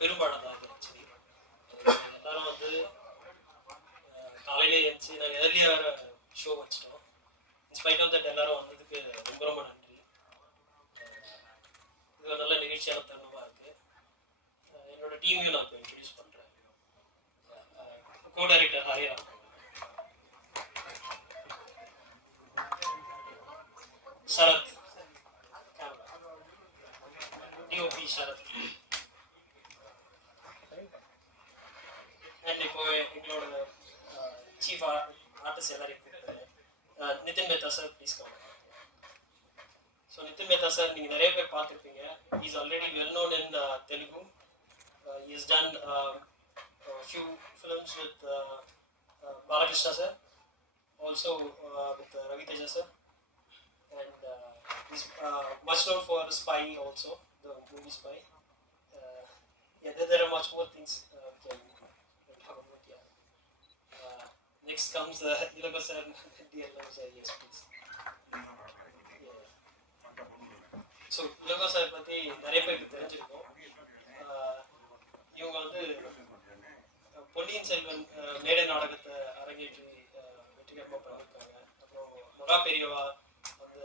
பெரும்பாடம் தான் இது எல்லாரும் வந்து காலையிலே எழுந்துச்சு நாங்கள் ஏர்லியாக வேறு ஷோ வச்சிட்டோம். இன்ஸ்பைட் ஆஃப் தட் எல்லாரும் வந்ததுக்கு ரொம்ப ரொம்ப நன்றி. இது ஒரு நல்ல நிகழ்ச்சியான தருணமாக இருக்குது என்னோட டீமையும் நான் இப்போ இன்ட்ரடியூஸ் பண்ணுறேன் co director Hariram. Sarath. DOP Sarath? And இப்போ எங்களோட சீஃப் ஆர்டிஸ்ட் எல்லாரையும் கூப்பிட்டு Nitin Mehta sir please come so Nitin Mehta sir நீங்கள் நிறைய பேர் பார்த்துருப்பீங்க. Is already well known in Telugu. Is done few films with Balakrishna sir also with Ravi Teja sir and uh, he's uh, much known for Spy also, the movie Spy. Uh, yeah, there, next next comes uh, Ilago sir, dear yes please. So Ilago sir பற்றி நிறைய பேருக்கு தெரிஞ்சிருக்கோம். இவங்க வந்து பொன்னியின் செல்வன் மேடை நாடகத்தை அரங்கேற்றி வெற்றிகரமாக பண்ணியிருக்காங்க. அப்புறம் மகா பெரியவா வந்து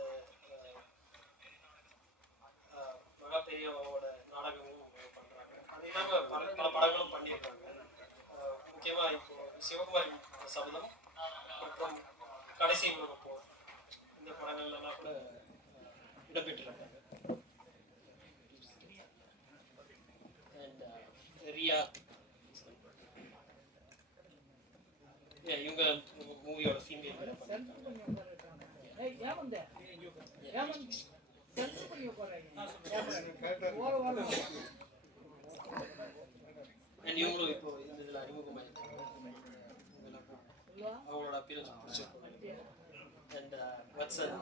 மகா பெரியவாவோட நாடகமும் பண்ணுறாங்க அது இல்லாமல் பல பல படங்களும் பண்ணியிருக்காங்க. முக்கியமாக இப்போ சிவகுமாரி சபதம். மற்றும் கடைசி உலக போர் இந்த படங்கள்லாம் கூட இடம்பெற்றிருக்காங்க. அண்ட் ரியா. Yeah, இவங்க மூவியோட அண்ட் இவங்களும் இப்போ இந்த இதில் அறிமுகமாயிருக்காங்க. அவங்களோட and Vatsan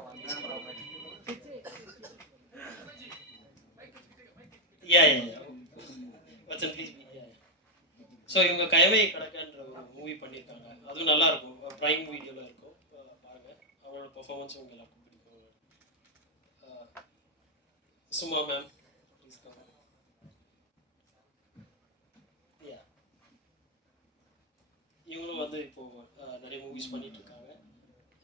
yeah yeah Vatsan please so இவங்க கயமை கடக்கன்ற ஒரு மூவி பண்ணியிருக்காங்க. அதுவும் நல்லா இருக்கும் ப்ரைம் வீடியோவில் இருக்கும். பாருங்க. அவங்களோட பெர்ஃபார்மன்ஸ் உங்களுக்கு எல்லாருக்கும் பிடிக்கும்? சும்மா மேம் ப்ளீஸ் கம் யா இவங்களும் வந்து இப்போ நிறைய மூவிஸ் பண்ணிட்டு இருக்காங்க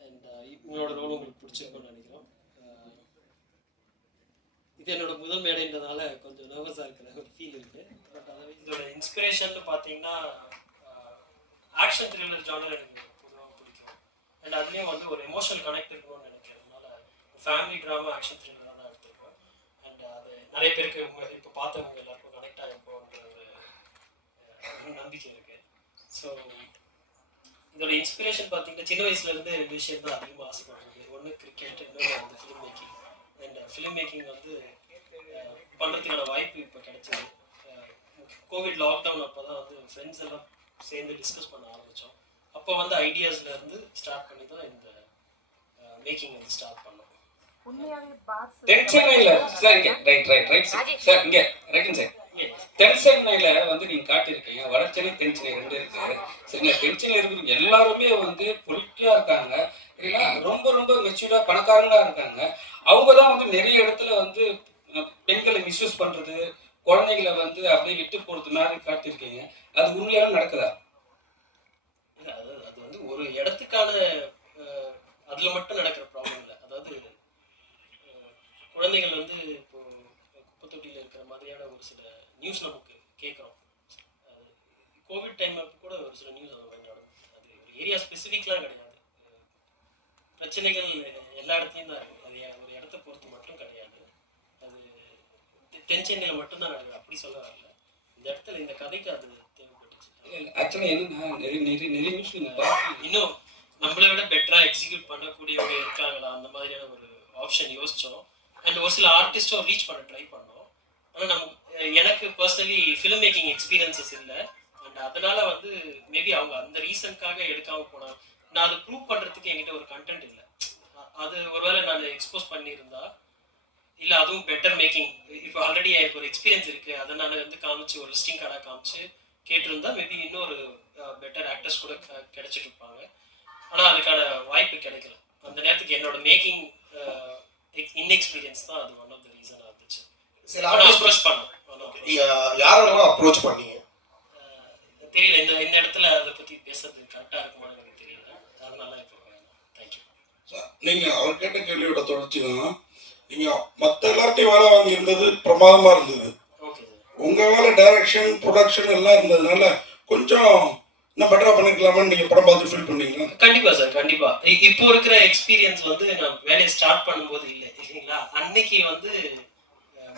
அண்ட் இவங்களோட ரோல் உங்களுக்கு பிடிச்சிருக்கும்னு நினைக்கிறோம். இது என்னோட முதல் மேடைன்றதுனால கொஞ்சம் நர்வஸாக இருக்கிற ஒரு ஃபீல் இருக்கு. பட் அதாவது இதோட இன்ஸ்பிரேஷன் பார்த்தீங்கன்னா ஆக்ஷன் த்ரில்லர் ஜானர் எனக்கு பொதுவாக பிடிக்கும். அண்ட் அதுலேயும் வந்து ஒரு எமோஷனல் கனெக்ட் இருக்கணும்னு நினைக்கிறதுனால ஃபேமிலி ட்ராமா ஆக்ஷன் த்ரில்லராக தான் எடுத்திருக்கேன். அண்ட் அது நிறைய பேருக்கு இப்போ பார்த்தவங்க எல்லாருக்கும் கனெக்ட் ஆகிருக்கும் ஒரு நம்பிக்கை இருக்கு. ஸோ இதோட இன்ஸ்பிரேஷன் பார்த்தீங்கன்னா சின்ன வயசுல இருந்து ரெண்டு விஷயம் தான் அதிகமாக ஆசைப்படுறது. ஒன்று கிரிக்கெட் இன்னொன்று வந்து film making and film making வந்து அஹ், பண்றதுக்கான வாய்ப்பு இப்போ கிடைச்சது. கோவிட் லாக்டவுன் அப்போ தான் வந்து ஃப்ரெண்ட்ஸ் எல்லாம் சேர்ந்து டிஸ்கஸ் பண்ண ஆரம்பித்தோம் அப்போ வந்து ஐடியாஸ்ல இருந்து ஸ்டார்ட் பண்ணி தான் இந்த மேக்கிங் வந்து ஸ்டார்ட் பண்ணோம். உண்மையாவே பாஸ் தென் சென்னையில சார் இங்க right right right sir sir இங்க ரைட் சார் Yes. வந்து நீங்க காட்டியிருக்கீங்க. வளர்ச்சியில சென்னை ரெண்டு இருக்கு. சரிங்க தென் இருக்கிற எல்லாருமே வந்து பொலிட்டியா இருக்காங்க. இல்லைன்னா ரொம்ப ரொம்ப மெச்சூர்டா பணக்காரங்களா இருக்காங்க. அவங்க தான் வந்து நிறைய இடத்துல வந்து பெண்களை மிஸ்யூஸ் பண்றது குழந்தைகளை வந்து அப்படியே விட்டு போறது மாதிரி காட்டியிருக்கீங்க. அது உண்மையாலும் நடக்குதா? அது அது வந்து ஒரு இடத்துக்கான அதுல மட்டும் நடக்கிற ப்ராப்ளம் இல்லை. அதாவது குழந்தைகள் வந்து இப்போ குப்பை தொட்டியில் இருக்கிற மாதிரியான ஒரு சில நியூஸ் நமக்கு கேட்குறோம். கோவிட் டைம் அப்போ கூட ஒரு சில நியூஸ் அந்த மாதிரி நடக்கும். அது ஒரு ஏரியா ஸ்பெசிஃபிக்லாம் கிடையாது. பிரச்சனைகள் எல்லா இடத்துலையும் தான் இருக்குது அது ஒரு இடத்த பொறுத்து மட்டும் கிடையாது. அது தென் சென்னையில் மட்டும்தான் நடக்குது. அப்படி சொல்ல வரல. இந்த இடத்துல இந்த கதைக்கு அது தேவைப்பட்டுச்சு. ஆக்சுவலா என்னன்னா நிறைய நிறைய நிறைய நியூஸ் இன்னும் நம்மளை விட பெட்டரா எக்ஸிக்யூட் பண்ணக்கூடியவங்க இருக்காங்களா? அந்த மாதிரியான ஒரு ஆப்ஷன் யோசிச்சோம். அண்ட் ஒரு சில ஆர்டிஸ்டும் ரீச் பண்ண ட்ரை பண்ணோம். ஆனால் நம்ம எனக்கு பர்சனலி ஃபிலிம் மேக்கிங் எக்ஸ்பீரியன்சஸ் இல்லை. அண்ட் அதனால வந்து மேபி அவங்க அந்த ரீசனுக்காக எடுக்காம போனாங்க நான் அதை ப்ரூவ் பண்றதுக்கு என்கிட்ட ஒரு கண்டென்ட் இல்லை. அது ஒருவேளை நான் எக்ஸ்போஸ் பண்ணியிருந்தா இல்லை அதுவும் பெட்டர் மேக்கிங் இப்போ ஆல்ரெடி எனக்கு ஒரு எக்ஸ்பீரியன்ஸ் இருக்கு. அதை நான் வந்து காமிச்சு ஒரு லிஸ்டிங் கார்டாக காமிச்சு கேட்டிருந்தா மேபி இன்னொரு பெட்டர் ஆக்டர்ஸ் கூட கிடைச்சிட்டு இருப்பாங்க. ஆனால் அதுக்கான வாய்ப்பு கிடைக்கல. அந்த நேரத்துக்கு என்னோட மேக்கிங் இன்எக்ஸ்பீரியன்ஸ் தான் அது ஒன் ஆஃப் த ரீசனாக இருந்துச்சு. சில அப்ரோச் பண்ணோம். யாரெல்லாம் அப்ரோச் பண்ணீங்க. தெரியல இந்த இந்த இடத்துல அதை பற்றி பேசுறது கரெக்டாக இருக்குமான்னு எனக்கு தெரியல. அதனால இப்போ தேங்க்யூ நீங்க அவர் கேட்ட கேள்வியோட தொடர்ச்சி தான். நீங்க மத்த எல்லாத்தையும் வேலை வாங்கி இருந்தது. பிரமாதமா இருந்தது உங்க வேலை டைரக்ஷன் ப்ரொடக்ஷன் எல்லாம் இருந்ததுனால கொஞ்சம் இன்னும் பெட்டரா பண்ணிருக்கலாமான்னு நீங்க படம் பார்த்து ஃபீல் பண்ணீங்களா? கண்டிப்பா சார் கண்டிப்பா. இப்போ இருக்கிற எக்ஸ்பீரியன்ஸ் வந்து நான் வேலையை ஸ்டார்ட் பண்ணும்போது இல்லை இல்லைங்களா? அன்னைக்கு வந்து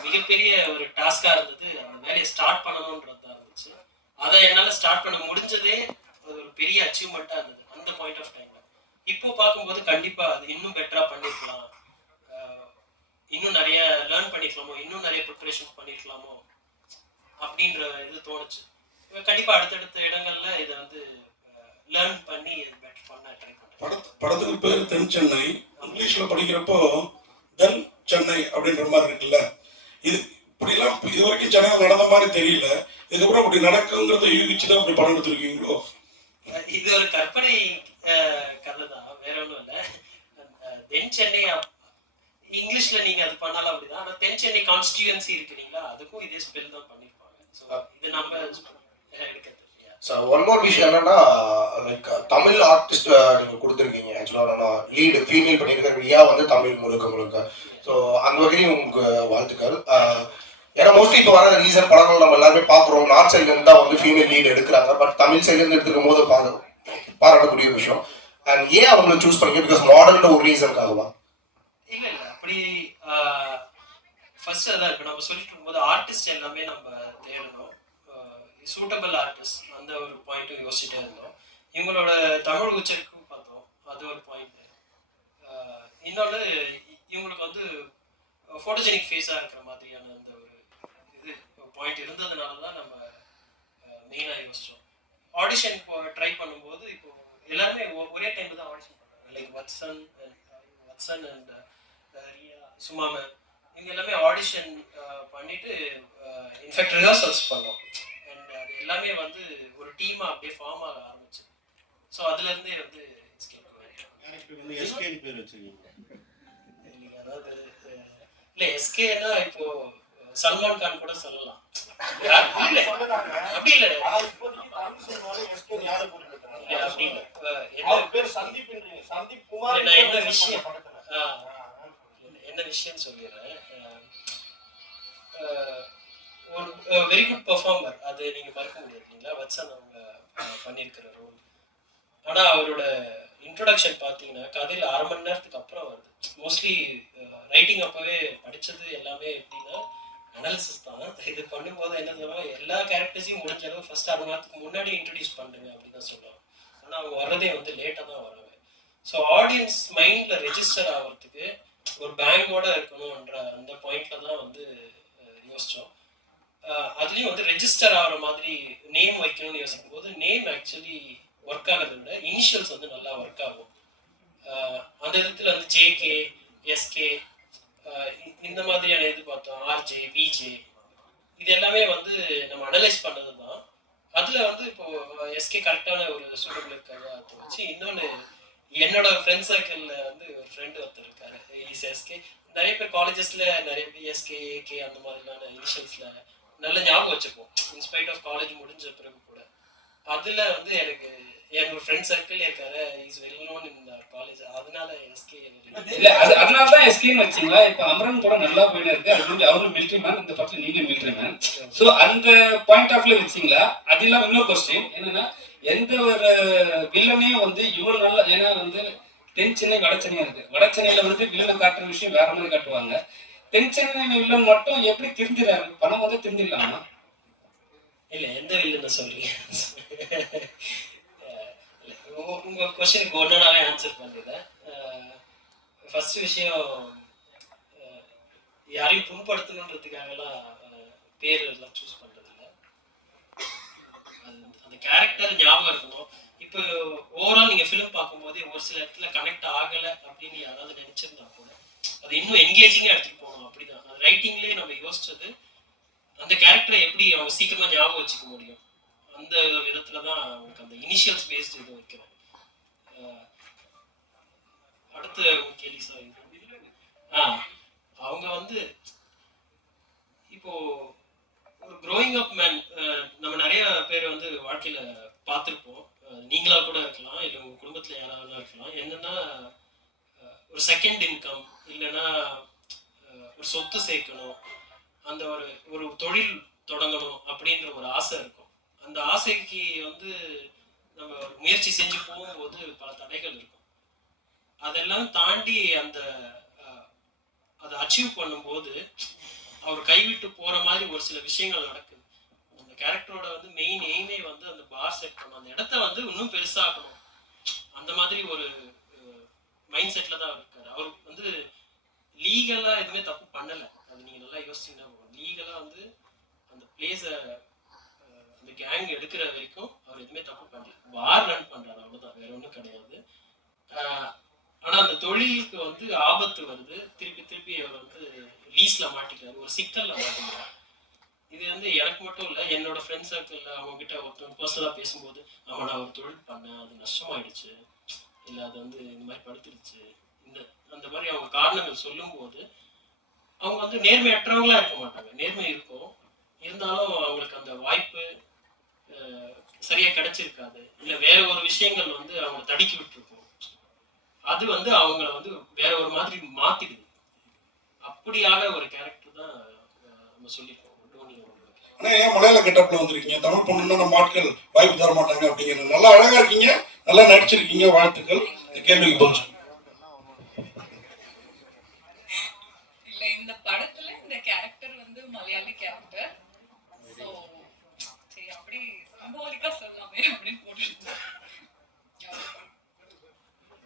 மிகப்பெரிய ஒரு டாஸ்கா இருந்தது. அந்த வேலையை ஸ்டார்ட் பண்ணணுன்றதா இருந்துச்சு. அதை என்னால் ஸ்டார்ட் பண்ண முடிஞ்சதே அது ஒரு பெரிய அச்சீவ்மெண்ட்டாக இருந்தது அந்த பாயிண்ட் ஆஃப் டைம்ல இப்போ பார்க்கும்போது கண்டிப்பாக அது இன்னும் பெட்டராக பண்ணிருக்கலாம். இன்னும் நிறைய லேர்ன் பண்ணிருக்கலாமோ இன்னும் நிறைய ப்ரிப்பரேஷன்ஸ் பண்ணிருக்கலாமோ அப்படின்ற இது தோணுச்சு. கண்டிப்பாக அடுத்தடுத்த இடங்கள்ல இதை வந்து லேர்ன் பண்ணி பெட்டர் பண்ண ட்ரை படத்து படத்துக்கு பேர் தென் சென்னை. இங்கிலீஷில் படிக்கிறப்போ தென் சென்னை அப்படின்ற மாதிரி இருக்குல்ல? இது இப்படிலாம் இது வரைக்கும் சென்னையில் நடந்த மாதிரி தெரியல. இதுக்கப்புறம் அப்படி நடக்குங்கிறத யூகிச்சு தான் இப்படி படம் எடுத்திருக்கீங்களோ? இது ஒரு கற்பனை கதை தான் வேற ஒன்றும் இல்லை. தென் சென்னை இங்கிலீஷ்ல நீங்க அது பண்ணாலும் அப்படிதான். ஆனா தென் சென்னை கான்ஸ்டியூன்சி இருக்கு இல்லைங்களா அதுக்கும் இதே ஸ்பெல் தான் பண்ணிருப்பாங்க. ஸோ இது நம்ம எடுக்கிறது. ஸோ ஒன் மோர் விஷயம் என்னன்னா லைக் தமிழ் ஆர்டிஸ்ட் நீங்க கொடுத்துருக்கீங்க. ஆக்சுவலாக லீடு ஃபீமேல் பண்ணியிருக்க ரியா வந்து தமிழ் முழுக்க முழுக்க. ஸோ அந்த வகையிலும் உங்களுக்கு வாழ்த்துக்கள். ஏன்னா மோஸ்ட்லி இப்போ வர ரீசன் படங்கள் நம்ம எல்லாருமே பார்க்குறோம். நார்த் சைட்லேருந்து தான் வந்து ஃபீமேல் லீடு எடுக்கிறாங்க. பட் தமிழ் சைட்லேருந்து எடுத்துக்கும் போது பாரு- பாராட்டக்கூடிய விஷயம். அண்ட் ஏன் அவங்களை சூஸ் பண்ணீங்க? பிகாஸ் மாடல்ன்ற ஒரு ரீசனுக்காகவா இல்லை இல்லை. அப்படி ஃபர்ஸ்ட் அதான் இப்போ நம்ம சொல்லிட்டு இருக்கும்போது ஆர்டிஸ்ட் எல்லாமே நம்ம தேடணும். சூட்டபிள் ஆர்டிஸ்ட் அந்த ஒரு பாயிண்ட்டும் யோசிச்சுட்டே இருந்தோம். இவங்களோட தமிழ் உச்சரிக்கும் பார்த்தோம். அது ஒரு பாயிண்ட் இன்னொன்று இவங்களுக்கு வந்து ஃபோட்டோஜெனிக் ஃபேஸாக இருக்கிற மாதிரியான அந்த ஒரு இது பாயிண்ட் இருந்ததுனால தான் நம்ம மெயினாக யோசிச்சோம். ஆடிஷன் ட்ரை பண்ணும்போது இப்போ எல்லாருமே ஒரே டைம் தான் ஆடிஷன் பண்ணுறாங்க. லைக் வத்சன் வத்சன் அண்ட் ரியா சுமா இவங்க எல்லாமே ஆடிஷன் பண்ணிட்டு இன்ஃபேக்ட் ரிஹர்சல்ஸ் பண்ணோம் எல்லாமே வந்து ஒரு டீமாக அப்படியே ஃபார்ம் ஆக ஆரம்பிச்சு ஸோ அதுலேருந்தே வந்து அதாவது இல்ல எஸ்கேனா இப்போ சல்மான் கான் கூட சொல்லலாம். அப்படி இல்ல. இல்ல, அப்படி இல்ல. என்ன இல்ல, நான் என்ன விஷயம் ஆஹ், என்ன விஷயம் சொல்லிடுறேன். ஒரு வெரி குட் பர்ஃபார்மர் அது நீங்கள் மறக்க முடியாது இல்லைங்களா வத்சன் அவங்க பண்ணியிருக்கிற ரோல் ஆனால் அவரோட இன்ட்ரொடக்ஷன் பார்த்தீங்கன்னா கதையில் அரை மணி நேரத்துக்கு அப்புறம் வருது. மோஸ்ட்லி ரைட்டிங் அப்போவே படித்தது எல்லாமே எப்படின்னா அனாலிசிஸ் தான். இது பண்ணும்போது என்ன சொல்லுவாங்க எல்லா கேரக்டர்ஸையும் முடிஞ்ச அளவு ஃபர்ஸ்ட் அரை நேரத்துக்கு முன்னாடி இன்ட்ரடியூஸ் பண்ணுங்க அப்படின்னு தான் சொல்லுவாங்க. ஆனால் அவங்க வர்றதே வந்து லேட்டாக தான் வராங்க. ஸோ ஆடியன்ஸ் மைண்டில் ரெஜிஸ்டர் ஆகிறதுக்கு ஒரு பேங்கோட இருக்கணும்ன்ற அந்த பாயிண்ட்ல தான் வந்து யோசித்தோம் அதுலயும் வந்து ரெஜிஸ்டர் ஆகிற மாதிரி நேம் வைக்கணும்னு யோசிக்கும் போது நேம் ஆக்சுவலி ஒர்க் ஆகிறத விட இனிஷியல்ஸ் வந்து நல்லா ஒர்க் ஆகும். அந்த விதத்தில் வந்து ஜேகே எஸ்கே இந்த மாதிரியான இது பார்த்தோம். ஆர்ஜே விஜே இது எல்லாமே வந்து நம்ம அனலைஸ் பண்ணது தான். அதுல வந்து இப்போ எஸ்கே கரெக்டான ஒரு சூழல் இருக்காது அதை வச்சு இன்னொன்று என்னோட ஃப்ரெண்ட் சர்க்கிளில் வந்து ஒரு ஃப்ரெண்டு ஒருத்தர் இருக்காரு. இஸ் எஸ்கே நிறைய பேர் காலேஜஸ்ல நிறைய பேர் எஸ்கே ஏகே அந்த மாதிரியான இனிஷியல்ஸ்ல நல்ல ஞாபகம் வச்சுப்போம். இன்ஸ்பைட் ஆஃப் காலேஜ் முடிஞ்ச பிறகு கூட. அதுல வந்து எனக்கு என்னோட ஃப்ரெண்ட் சர்க்கிள் இருக்காரு. Is well known in college அதனால எஸ்கே இல்ல அது அதனால தான் எஸ்கேன்னு வச்சீங்களா? இப்ப அமரன் படம் நல்லா போயிட்டு இருக்கு அது வந்து அவரும் மிலிட்டரி மேன் இந்த படத்துல நீங்க மிலிட்டரி மேன் சோ அந்த பாயிண்ட் ஆஃப்ல வச்சீங்களா? அது இல்லாம இன்னொரு கொஸ்டின் என்னன்னா எந்த ஒரு வில்லனையும் வந்து இவ்வளவு நல்ல ஏன்னா வந்து தென் சென்னை வட சென்னையா இருக்கு. வட சென்னையில வந்து வில்லனை காட்டுற விஷயம் வேற மாதிரி காட்டுவாங்க. தென் சென்னை வில்லன் மட்டும் எப்படி திருந்திறாரு பணம் வந்து திருந்திடலாமா இல்ல எந்த வில்லன்னு சொல்றீங்க உங்க- கொஸ்டினுக்கு ஒன்னொன்னாவே ஆன்சர் பண்ணிடுறேன் ஃபர்ஸ்ட் விஷயம் யாரையும் புண்படுத்தணுன்றதுக்காகலாம் பேர் எல்லாம் சூஸ் பண்றது இல்ல அந்த- கேரக்டர் ஞாபகம் இருக்கணும். இப்போ ஓவரால் நீங்க ஃபிலிம் பார்க்கும்போதே ஒரு சில இடத்துல கனெக்ட் ஆகல அப்படின்னு யாராவது நினைச்சிருந்தா கூட அது இன்னும் என்கேஜிங்கா எடுத்துட்டு போகணும் அப்படிதான் அது ரைட்டிங்லேயே நம்ம யோசிச்சது அந்த கேரக்டரை எப்படி அவங்க சீக்கிரமா ஞாபகம் வச்சுக்க முடியும்? அந்த விதத்துல தான் அவங்களுக்கு அந்த இனிஷியல் பேஸ்ட் இது வைக்கணும் அஹ் அடுத்த கேள்வி சார் ஆ அவங்க வந்து இப்போ ஒரு க்ரோயிங் அப் மேன் நம்ம நிறைய பேர் வந்து வாழ்க்கையில பார்த்துருப்போம். நீங்களா கூட இருக்கலாம் இல்லை உங்க குடும்பத்துல யாராவது இருக்கலாம். என்னன்னா ஒரு செகண்ட் இன்கம் இல்லைன்னா ஒரு சொத்து சேர்க்கணும். அந்த ஒரு ஒரு தொழில் தொடங்கணும் அப்படின்ற ஒரு ஆசை இருக்கும். அந்த ஆசைக்கு வந்து நம்ம முயற்சி செஞ்சு போகும்போது பல தடைகள் இருக்கும். அதெல்லாம் தாண்டி அந்த அதை அச்சீவ் பண்ணும்போது அவர் கைவிட்டு போற மாதிரி ஒரு சில விஷயங்கள் நடக்குது. அந்த கேரக்டரோட வந்து மெயின் எய்மே வந்து அந்த பார் செட் பண்ணணும். அந்த இடத்த வந்து இன்னும் பெருசாகணும் அந்த மாதிரி ஒரு மைண்ட் செட்ல தான் இருக்காரு. அவர் வந்து லீகலா எதுவுமே தப்பு பண்ணல. அது நீங்க நல்லா யோசிச்சீங்கன்னா லீகலா வந்து அந்த பிளேஸ அந்த கேங் எடுக்கிற வரைக்கும் அவர் எதுவுமே தப்பு பண்ணல. வார் ரன் பண்றாரு அவ்வளவுதான். வேற ஒன்றும் கிடையாது. ஆனா அந்த தொழிலுக்கு வந்து ஆபத்து வருது. திருப்பி திருப்பி அவர் வந்து லீஸ்ல மாட்டிக்கிறாரு. ஒரு சிக்கல்ல மாட்டிக்கிறாரு. இது வந்து எனக்கு மட்டும் இல்லை என்னோட ஃப்ரெண்ட் சர்க்கிளில் அவங்க கிட்ட ஒருத்தவங்க பர்சனலாக பேசும்போது அவனை நான் ஒரு தொழில் பண்ணேன். அது நஷ்டமாயிடுச்சு. இல்லை அது வந்து இந்த மாதிரி படுத்துருச்சு. அந்த மாதிரி அவங்க காரணங்கள் சொல்லும்போது அவங்க வந்து நேர்மையற்றவங்களா இருக்க மாட்டாங்க. நேர்மை இருக்கும். இருந்தாலும் அவங்களுக்கு அந்த வாய்ப்பு சரியா கிடைச்சிருக்காது. இல்ல வேற ஒரு விஷயங்கள் வந்து அவங்க தடுக்கி விட்டுருக்கும். அது வந்து அவங்கள வந்து வேற ஒரு மாதிரி மாத்திடுது. அப்படியான ஒரு கேரக்டர் தான் நம்ம சொல்லியிருக்கோம். ஆனா ஏன் மலையாள கெட்டப்ல வந்திருக்கீங்க? தமிழ் பொண்ணுன்னா நம்ம ஆட்கள் வாய்ப்பு தர மாட்டாங்க அப்படிங்கிறது. நல்லா அழகா இருக்கீங்க. நல்லா நடிச்சிருக்கீங்க வாழ்த்துக்கள். கேள்விக்கு பதில் சொல்லுங்க. இல்ல இந்த படத்துல இந்த கேரக்டர் வந்து மலையாளி கேரக்டர் சோ சரி அப்படி சிம்பாலிக்கா சொல்லாமே அப்படின்னு போட்டுருந்தேன்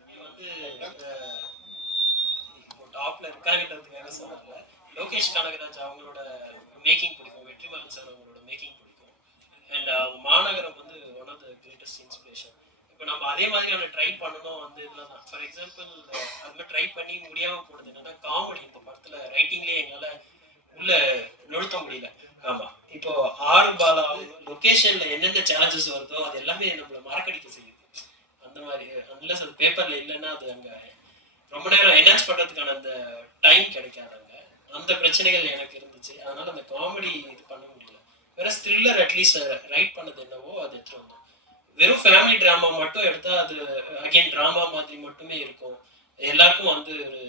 இது வந்து அஹ், இப்போ டாப்ல இருக்காங்கன்றதுக்காக லோகேஷ் கனகராஜ் அவங்களோட மேக்கிங் பிடிக்கும் வெற்றிமாறன் சார் அவங்களோட மேக்கிங் பிடிக்கும். அண்ட் மாநகரம் வந்து one of the greatest inspiration இப்போ நம்ம அதே மாதிரியான ட்ரை பண்ணணும் வந்து இதெல்லாம் தான். ஃபார் எக்ஸாம்பிள் அது மாதிரி ட்ரை பண்ணி முடியாம போனது என்னன்னா காமெடி இந்த படத்தில் ரைட்டிங்லேயே எங்களால உள்ள நிறுத்த முடியல. ஆமா. இப்போ ஆறு பாலா லொகேஷன்ல எந்தெந்த சேலஞ்சஸ் வருதோ அது எல்லாமே நம்மள மறக்கடிக்க செய்யுது. அந்த மாதிரி அன்லஸ் அது பேப்பர்ல இல்லைன்னா அது அங்க ரொம்ப நேரம் என்ஹான்ஸ் பண்ணுறதுக்கான அந்த டைம் கிடைக்காதாங்க. அந்த பிரச்சனைகள் எனக்கு இருந்துச்சு. அதனால அந்த காமெடி இது பண்ண முடியல. வேற த்ரில்லர் அட்லீஸ்ட் ரைட் பண்ணது என்னவோ அது எடுத்துட்டு வந்தோம் வெறும் ஃபேமிலி ட்ராமா மட்டும் எடுத்தால் அது அகைன் ட்ராமா மாதிரி மட்டுமே இருக்கும். எல்லாருக்கும் வந்து ஒரு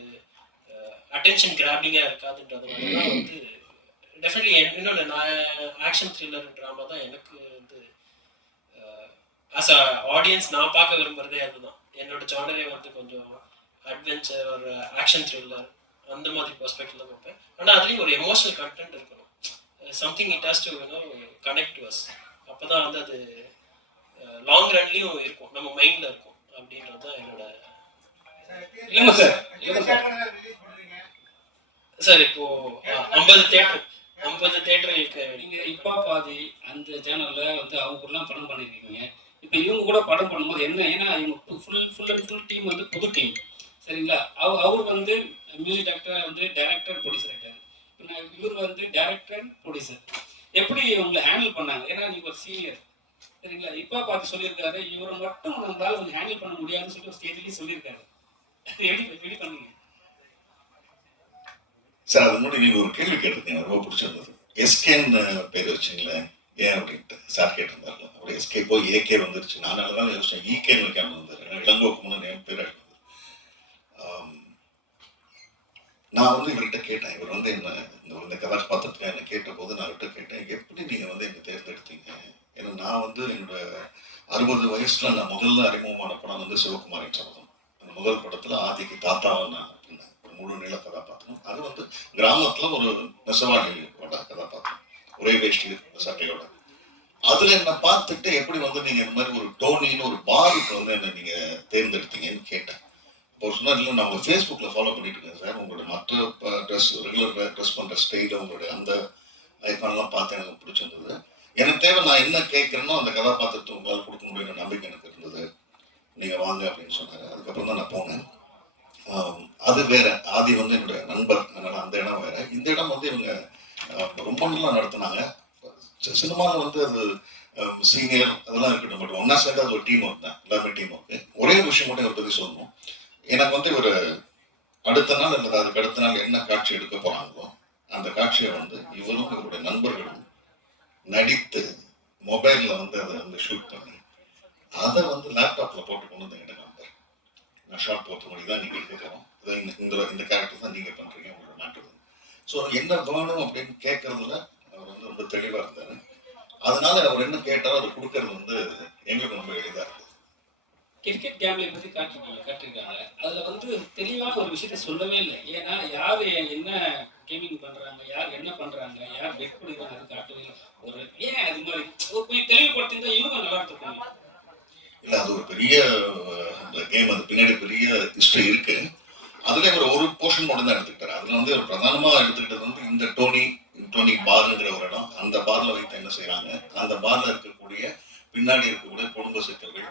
அட்டென்ஷன் கிராபிங்காக இருக்காதுன்றதுனால தான் வந்து டெஃபினெட்லி இன்னொன்று நான் ஆக்ஷன் த்ரில்லர் ட்ராமா தான் எனக்கு வந்து ஆஸ் அ ஆடியன்ஸ் நான் பார்க்க விரும்புறதே அதுதான். என்னோட ஜானரே வந்து கொஞ்சம் அட்வென்ச்சர் ஒரு ஆக்ஷன் த்ரில்லர் அந்த மாதிரி பர்ஸ்பெக்டிவ்ல பார்ப்பேன். ஆனால் அதுலேயும் ஒரு எமோஷனல் கண்டென்ட் இருக்கணும். Something it has to you know connect to us அப்போ தான் வந்து அது uh, லாங் ரன்லேயும் இருக்கும். நம்ம மைண்டில் இருக்கும். அப்படின்றது தான் என்னோட இல்லைங்க சார். இல்லைங்க சார். சார் இப்போ ஐம்பது தேட்டர். ஐம்பது தேட்டர்களுக்கு நீங்க இப்பா பாதி அந்த சேனல்ல வந்து அவங்க கூடலாம் படம் பண்ணிருக்கீங்க. இப்போ இவங்க கூட படம் பண்ணும்போது என்ன ஏன்னா இவங்க full full and full team வந்து புது டீம் சரிங்களா? அவ அவர் வந்து மியூசிக் டாக்டர் வந்து டைரக்டர் ப்ரொடியூசர் ஆயிட்டாரு. இப்போ நான் இவர் வந்து டைரக்டர் ப்ரொடியூசர் எப்படி உங்களை ஹேண்டில் பண்ணாங்க? ஏன்னா நீங்க ஒரு சீனியர் சரிங்களா? இப்பா பார்த்து சொல்லியிருக்காரு இவரை மட்டும் நம்மளால கொஞ்சம் ஹேண்டில் பண்ண முடியாதுன்னு சொல்லி ஒரு ஸ்டேஜ்லேயும் சொல்லியிருக்காரு. எப்படி எப்படி பண்ணீங்க? சார் அது முன்னாடி நீங்கள் ஒரு கேள்வி கேட்டிருந்தீங்க ரொம்ப பிடிச்சிருந்தது. எஸ்கேன்னு பேர் வச்சிங்களேன் ஏன் அப்படின்ட்டு சார் கேட்டிருந்தாருல? அப்படி எஸ்கே போய் ஏகே வந்துருச்சு. நான் அதனால யோசிச்சேன். ஈகேன்னு வைக்காம வந்தாரு இளங்கோக்கு முன்னாடி என் பேர் நான் வந்து இவர்கிட்ட கேட்டேன். இவர் வந்து என்ன இந்த இந்த கதாபாத்திரத்துல என்ன கேட்ட போது நான் இவர்கிட்ட கேட்டேன் எப்படி நீங்கள் வந்து என்னை தேர்ந்தெடுத்தீங்க? ஏன்னா நான் வந்து என்னோட அறுபது வயசுல நான் முதல்ல அறிமுகமான படம் வந்து சிவகுமாரின் சபதம். அந்த முதல் படத்தில் ஆதிக்கு தாத்தாவை நான் அப்படின்னேன். ஒரு முழு நில கதாபாத்திரம். அது வந்து கிராமத்தில் ஒரு நெசவாளியோட கதாபாத்திரம். ஒரே வேஷ்டி சட்டையோட. அதுல என்ன பார்த்துட்டு எப்படி வந்து நீங்க இந்த மாதிரி ஒரு டோனின்னு ஒரு பாருக்கு வந்து என்ன நீங்க தேர்ந்தெடுத்தீங்கன்னு கேட்டேன். இப்போ சொன்னார் இல்லை நான் உங்கள் ஃபேஸ்புக்கில் ஃபாலோ பண்ணிட்டு இருக்கேன் சார். உங்களோட மற்ற ட்ரெஸ் ரெகுலர் ட்ரெஸ் பண்ணுற ஸ்டைலில் உங்களுடைய அந்த ஐக்கான்லாம் பார்த்து எனக்கு பிடிச்சிருந்தது. எனக்கு தேவை நான் என்ன கேட்குறேனோ அந்த கதாபாத்திரத்தை உங்களால் கொடுக்க முடியும்னு நம்பிக்கை எனக்கு இருந்தது. நீங்கள் வாங்க அப்படின்னு சொன்னாங்க அதுக்கப்புறம் தான் நான் போனேன். அது வேற. ஆதி வந்து என்னுடைய நண்பர். அதனால அந்த இடம் வேற. இந்த இடம் வந்து இவங்க ரொம்ப நல்லா நடத்துனாங்க. சினிமாவில் வந்து அது சீனியர் அதெல்லாம் இருக்கட்டும். பட் ஒன்னா சேர்ந்து அது ஒரு டீம் ஒர்க் தான். எல்லாருமே டீம் ஒர்க் ஒரே விஷயம் மட்டும் இவரை பற்றி சொல்லணும். எனக்கு வந்து ஒரு அடுத்த நாள் அல்லது அதுக்கு அடுத்த நாள் என்ன காட்சி எடுக்க போறாங்களோ அந்த காட்சியை வந்து இவரும் இவருடைய நண்பர்களும் நடித்து மொபைல்ல வந்து அதை வந்து ஷூட் பண்ணி அதை வந்து லேப்டாப்ல போட்டு கொண்டு வந்து என்கிட்ட காமிப்பார். நான் ஷார்ட் போட்ட மொழி தான் நீங்க கேட்கணும். இந்த இந்த கேரக்டர் தான் நீங்க பண்றீங்க உங்களோட நாட்டு ஸோ என்ன வேணும் அப்படின்னு கேட்கறதுல அவர் வந்து ரொம்ப தெளிவா இருந்தாரு. அதனால அவர் என்ன கேட்டாரோ அதை கொடுக்கறது வந்து எங்களுக்கு ரொம்ப எளிதா இருக்கு கிரிக்கெட் கேம்லை பற்றி காட்டிருக்கீங்க காட்டிருக்காங்க அதில் வந்து தெளிவான ஒரு விஷயத்த சொல்லவே இல்லை. ஏன்னா யார் என்ன கேமிங் பண்ணுறாங்க யார் என்ன பண்ணுறாங்க யார் பெட் பண்ணுறாங்க அது காட்டவே இல்லை. ஒரு ஏன் அது மாதிரி? ஒரு கொஞ்சம் தெளிவுபடுத்திருந்தா இன்னும் நல்லா இருந்திருக்கும் இல்லை அது ஒரு பெரிய கேம் அது பின்னாடி பெரிய ஹிஸ்டரி இருக்கு. அதுல ஒரு ஒரு போர்ஷன் மட்டும் தான் எடுத்துக்கிட்டாரு. அதுல வந்து ஒரு பிரதானமா எடுத்துக்கிட்டது வந்து இந்த டோனி டோனி பார்ங்கிற ஒரு இடம். அந்த பார்ல வைத்து என்ன செய்யறாங்க அந்த பார்ல இருக்கக்கூடிய பின்னாடி இருக்கக்கூடிய குடும்ப சிக்கல்கள்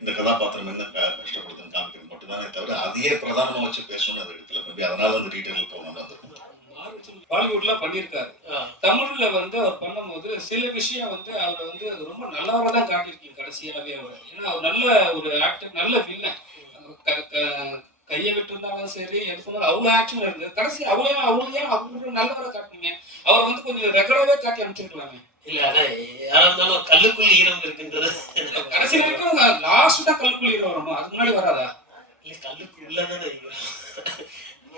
இந்த கதாபாத்திரம் என்ன கஷ்டப்படுதுன்னு காமிக்கிறது மட்டும்தானே தவிர அதையே பிரதானமா வச்சு பேசணும்னு அது எடுக்கல. மேபி அதனால அந்த டீட்டெயில் போகணும் வந்திருக்கும். பாலிவுட்ல பண்ணியிருக்காரு. தமிழ்ல வந்து அவர் பண்ணும்போது சில விஷயம் வந்து அவர் வந்து ரொம்ப நல்லவரை தான் காட்டியிருக்கீங்க கடைசியாவே அவர். ஏன்னா அவர் நல்ல ஒரு ஆக்டர் நல்ல வில்லன் க- க- கையை விட்டு இருந்தாலும் சரி எது சொன்னாலும் அவ்வளவு ஆக்ஷன் இருக்கு கடைசி அவளையும் அவளையும் அவரு நல்லவரை காட்டினீங்க அவர் வந்து கொஞ்சம் ரெகுலராகவே காட்டி அனுப்பிச்சிருக்கலாமே. இல்ல அதான் யாரா இருந்தாலும் கல்லுக்குள் ஈரம் இருக்குன்றது. கடைசி வரைக்கும் லாஸ்ட் தான் கல்குள்ளி வரணும் அதுக்கு முன்னாடி வராதா? இல்ல கல்லுக்கு உள்ளதானே ஈரம்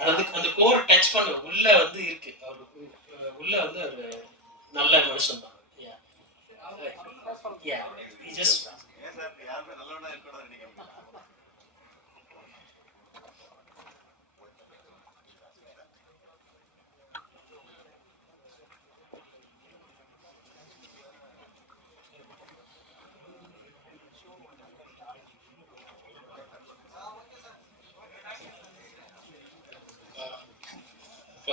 அது அந்த கோர் டச் பண்ண உள்ள வந்து இருக்கு. அவர் உள்ள வந்து ஒரு நல்ல மனுஷன் தான். Yeah.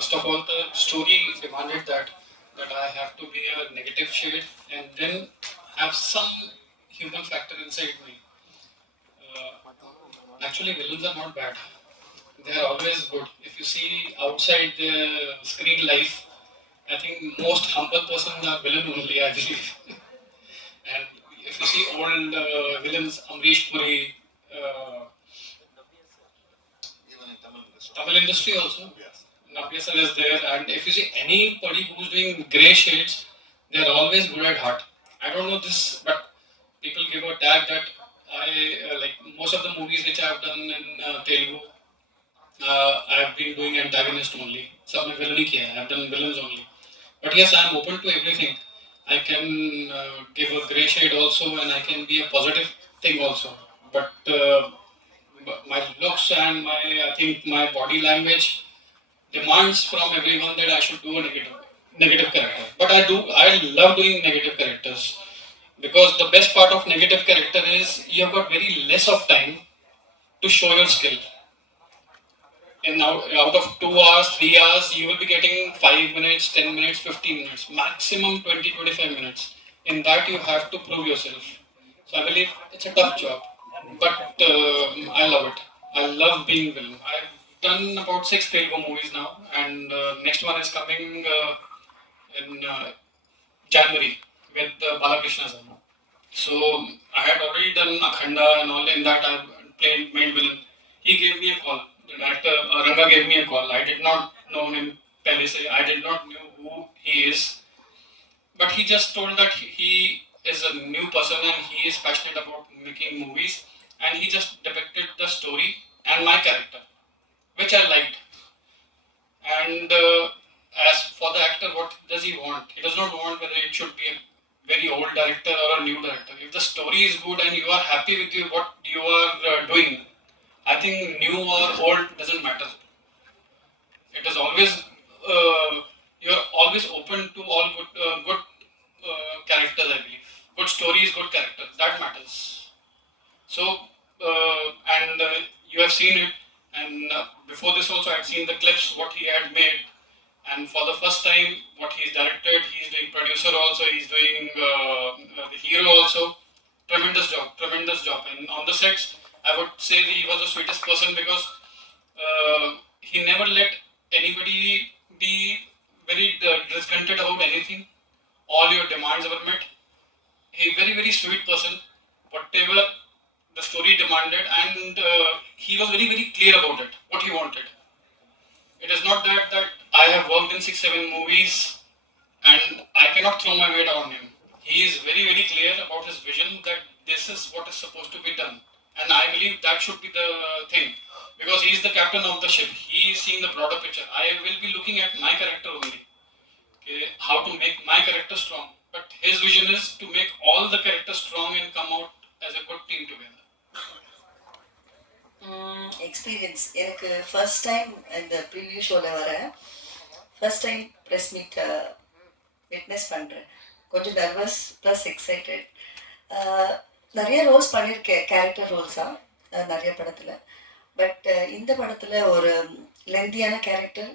First of all, the story demanded that that I have to be a negative shade and then have some human factor inside me. Uh, actually, villains are not bad. They are always good. If you see outside the screen life, I think most humble persons are villain only. I believe. and if you see old uh, villains, Amrish Puri, uh, Tamil industry also. Navya Napier is there, and if you see anybody who's doing grey shades, they're always good at heart. I don't know this, but people give a tag that I uh, like most of the movies which I have done in uh, Telugu. Uh, I have been doing antagonist only. Some villain I have done villains only. But yes, I am open to everything. I can uh, give a grey shade also, and I can be a positive thing also. But, uh, but my looks and my I think my body language demands from everyone that I should do a negative negative character. But I do I love doing negative characters because the best part of negative character is you have got very less of time to show your skill. And out, out of two hours, three hours, you will be getting five minutes, ten minutes, fifteen minutes, maximum 20, 25 minutes. In that, you have to prove yourself. So I believe it's a tough job, but um I love it. I love being villain. I've done about six Telugu movies now, and uh, next one is coming uh, in uh, January with uh, Balakrishna sir. So I had already done Akhanda and all. In that, I played main villain. He gave me a call. The director uh, Ranga gave me a call. I did not know him. Pehle. I did not know who he is, but he just told that he is a new person and he is passionate about making movies. And he just depicted the story and my character, which I liked. And uh, as for the actor, what does he want? He does not want whether it should be a very old director or a new director. If the story is good and you are happy with you, what you are uh, doing, I think new or old doesn't matter. It is always uh, you are always open to all good uh, good uh, characters. I believe good stories, good characters that matters. So uh, and uh, you have seen it, and uh, before this also I had seen the clips what he had made. And for the first time what he's directed he's doing producer also he's doing uh, uh, the hero also. Tremendous job tremendous job. And on the sets i would say he was the sweetest person because uh, he never let anybody be very uh, discontented about anything. All your demands were met. He very very sweet person. Whatever the story demanded and uh, he was very very clear about it what he wanted it is not that that I have worked in six seven movies and I cannot throw my weight on him. he is very very clear about his vision that this is what is supposed to be done, and I believe that should be the thing because he is the captain of the ship. He is seeing the broader picture. I will be looking at my character only. Okay, how to make my character strong. But his vision is to make all the characters strong and come out as a good team together. Experience எனக்கு first time இந்த preview ஷோவில் வரேன் first time press மீட்டை witness பண்ணுறேன் கொஞ்சம் nervous plus excited நிறைய roles பண்ணியிருக்கேன் character ரோல்ஸாக நிறைய படத்தில். பட் இந்த படத்தில் ஒரு லெந்தியான கேரக்டர்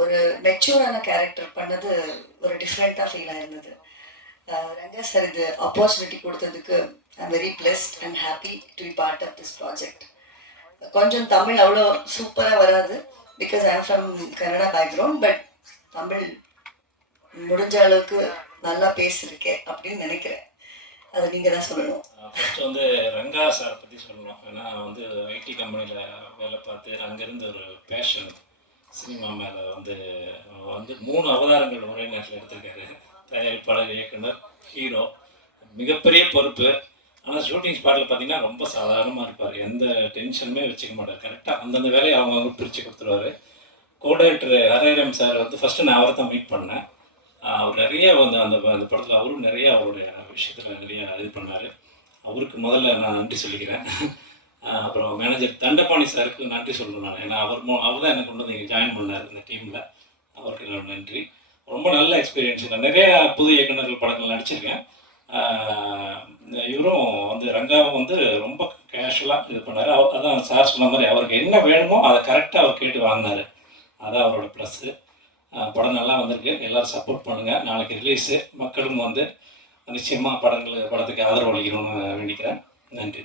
ஒரு மெச்சூரான கேரக்டர் பண்ணது ஒரு டிஃப்ரெண்ட்டாக ஃபீல் ஆயிருந்தது. Uh, ரங்கா சார் இது ஆப்பர்ச்சுனிட்டி கொடுத்ததுக்கு I am very blessed and happy to be part of this project கொஞ்சம் தமிழ் அவ்வளோ சூப்பராக வராது because I from Kannada background but Tamil முடிஞ்ச அளவுக்கு நல்லா பேசியிருக்கேன் அப்படின்னு நினைக்கிறேன். அதை நீங்கள் தான் சொல்லணும். ஃபஸ்ட்டு வந்து ரங்கா சார் பற்றி சொல்லணும். ஏன்னா வந்து ஐடி கம்பெனியில் வேலை பார்த்து அங்கேருந்து ஒரு பேஷன் சினிமா மேலே வந்து வந்து மூணு அவதாரங்கள் ஒரே நேரத்தில் எடுத்திருக்காரு. தயாரிப்பாளர் இயக்குனர் ஹீரோ மிகப்பெரிய பொறுப்பு. ஆனால் ஷூட்டிங் ஸ்பாட்டில் பார்த்தீங்கன்னா ரொம்ப சாதாரணமாக இருப்பார். எந்த டென்ஷனுமே வச்சுக்க மாட்டார். கரெக்டாக அந்தந்த வேலையை அவங்க பிரித்து கொடுத்துருவாரு. கோடைரக்டர் ஹரேரம் சார் வந்து ஃபஸ்ட்டு நான் அவரை தான் மீட் பண்ணேன். அவர் நிறைய வந்து அந்த அந்த படத்தில் அவரும் நிறைய அவருடைய விஷயத்தில் நிறைய இது பண்ணார். அவருக்கு முதல்ல நான் நன்றி சொல்லிக்கிறேன். அப்புறம் மேனேஜர் தண்டபாணி சாருக்கு நன்றி சொல்லணும் நான். ஏன்னா அவர் மூ அவர் தான் எனக்கு கொண்டு வந்து இங்கே ஜாயின் பண்ணார் இந்த டீமில் அவருக்கு நன்றி. ரொம்ப நல்ல எக்ஸ்பீரியன்ஸ் நான் நிறைய புது இயக்குநர்கள் படங்கள் நடிச்சிருக்கேன். இவரும் வந்து ரங்காவும் வந்து ரொம்ப கேஷுவலாக இது பண்ணார். அவர் அதான் சார் சொன்ன மாதிரி அவருக்கு என்ன வேணுமோ அதை கரெக்டாக அவர் கேட்டு வாங்கினார். அதான் அவரோட ப்ளஸ்ஸு படம் நல்லா வந்திருக்கு. எல்லோரும் சப்போர்ட் பண்ணுங்கள் நாளைக்கு ரிலீஸு மக்களும் வந்து நிச்சயமாக படங்கள் படத்துக்கு ஆதரவு அளிக்கணும்னு வேண்டிக்கிறேன். நன்றி.